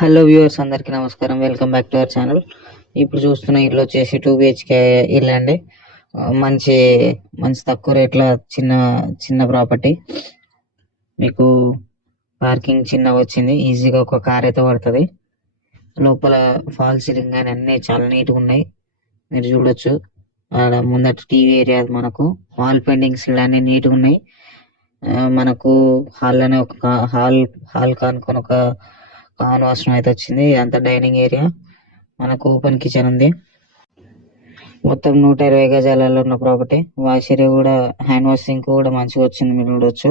Hello viewers, అందరికీ నమస్కారం. Welcome back to our channel. ఇప్పుడు చూస్తున్న ఇల్లు వచ్చేసి 2 BHK ఇల్లు అండి. మంచి మంచి తక్కువ రేట్లో చిన్న చిన్న ప్రాపర్టీ. మీకు పార్కింగ్ చిన్నగా వచ్చింది, ఈజీగా ఒక కార్ అయితే పడుతుంది. లోపల ఫాల్ సీలింగ్ కానీ అన్నీ చాలా నీట్గా ఉన్నాయి, మీరు చూడొచ్చు. ఆడ ముందట టీవీ ఏరియా, మనకు వాల్ పెయింటింగ్స్ అన్నీ నీట్గా ఉన్నాయి. మనకు హాల్ అనే ఒక హాల్ కానుకొని ఒక కామన్ వాష్రూమ్ అయితే వచ్చింది. ఇదంతా డైనింగ్ ఏరియా. మనకు ఓపెన్ కిచెన్ ఉంది. మొత్తం 120 గజాలలో ఉన్న ప్రాపర్టీ. వాష్ ఏరియా కూడా, హ్యాండ్ వాష్ సింక్ కూడా మంచిగా వచ్చింది, మీరు చూడొచ్చు.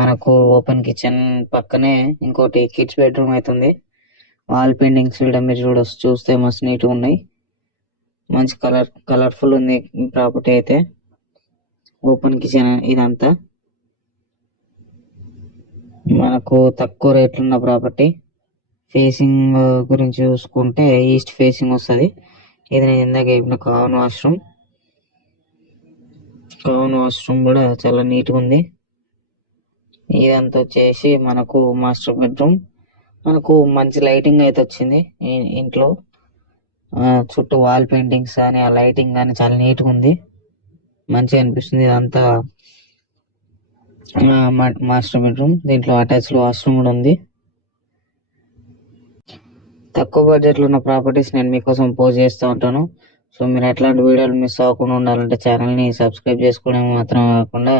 మనకు ఓపెన్ కిచెన్ పక్కనే ఇంకోటి కిడ్స్ బెడ్రూమ్ అవుతుంది. వాల్ పెయింటింగ్స్ కూడా మీరు చూడొచ్చు, చూస్తే మస్తు నీట్గా ఉన్నాయి. మంచి కలర్ఫుల్ ఉంది ప్రాపర్టీ అయితే. ఓపెన్ కిచెన్ ఇదంతా. మనకు తక్కువ రేట్లు ఉన్న ప్రాపర్టీ. ఫేసింగ్ గురించి చూసుకుంటే ఈస్ట్ ఫేసింగ్ వస్తుంది. ఇది నేను ఇందాక చెప్పిన కామన్ వాష్రూమ్ కూడా చాలా నీట్గా ఉంది. ఇదంతా వచ్చేసి మనకు మాస్టర్ బెడ్రూమ్. మనకు మంచి లైటింగ్ అయితే వచ్చింది ఇంట్లో. చుట్టూ వాల్ పెయింటింగ్స్ కానీ ఆ లైటింగ్ కానీ చాలా నీట్గా ఉంది, మంచిగా అనిపిస్తుంది. ఇదంతా మాస్టర్ బెడ్రూమ్. దీంట్లో అటాచ్డ్ వాష్రూమ్ కూడా ఉంది. తక్కువ బడ్జెట్లో ఉన్న ప్రాపర్టీస్ నేను మీకోసం పోస్ట్ చేస్తూ ఉంటాను. సో మీరు ఎట్లాంటి వీడియోలు మిస్ అవ్వకుండా ఉండాలంటే ఛానల్ని సబ్స్క్రైబ్ చేసుకోవడం మాత్రం కాకుండా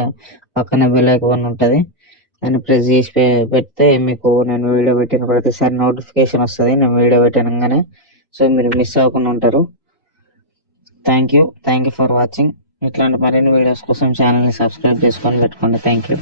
పక్కన బెల్ ఐకాన్ ఉంటుంది, దాన్ని ప్రెస్ చేసి పెడితే మీకు నేను వీడియో పెట్టిన ప్రతిసారి నోటిఫికేషన్ వస్తుంది, నేను వీడియో పెట్టనగానే. సో మీరు మిస్ అవ్వకుండా ఉంటారు. Thank you for watching. ఇట్లాంటి మరిన్ని వీడియోస్ కోసం ఛానల్ని సబ్స్క్రైబ్ చేసుకొని పెట్టుకోండి. Thank you.